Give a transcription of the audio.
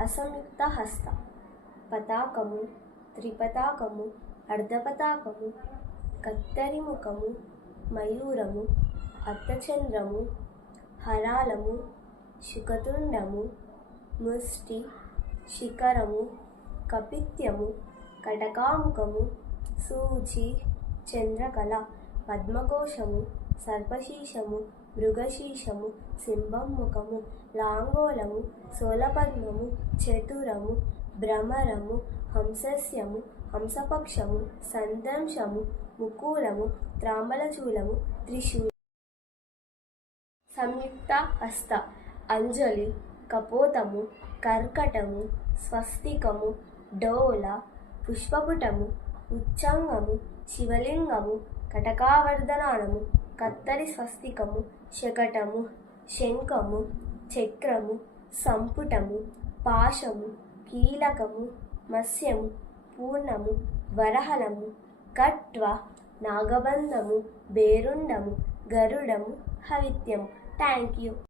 అసంయుక్త హస్త. పతాకము, త్రిపతాకము, అర్ధపతాకము, కత్తరిముఖము, మయూరము, అర్ధచంద్రము, హరాళము, శుకతుండము, ముష్టి, శిఖరము, కపిత్యము, కటకాముఖము, సూచి, చంద్రకళ, పద్మకోశము, సర్పశీర్షము, మృగశీర్షము, సింహముఖము, లాంగోలము, సోలపద్మము, చతురము, భ్రమరము, హంసస్యము, హంసపక్షము, సందంశము, ముకూలము, త్రాంబలచూలము, త్రిశూలం. సంయుక్త హస్త. అంజలి, కపోతము, కర్కటము, స్వస్తికము, డోల, పుష్పపుటము, ఉచ్చంగము, శివలింగము, కటకావర్ధనానము, కత్తరి స్వస్తికము, శకటము, శంఖము, చక్రము, సంపుటము, పాశము, కీలకము, మత్స్యము, పూర్ణము, వరహలము, కట్వ, నాగబంధము, బేరుండము, గరుడము, హవిత్యము. Thank you.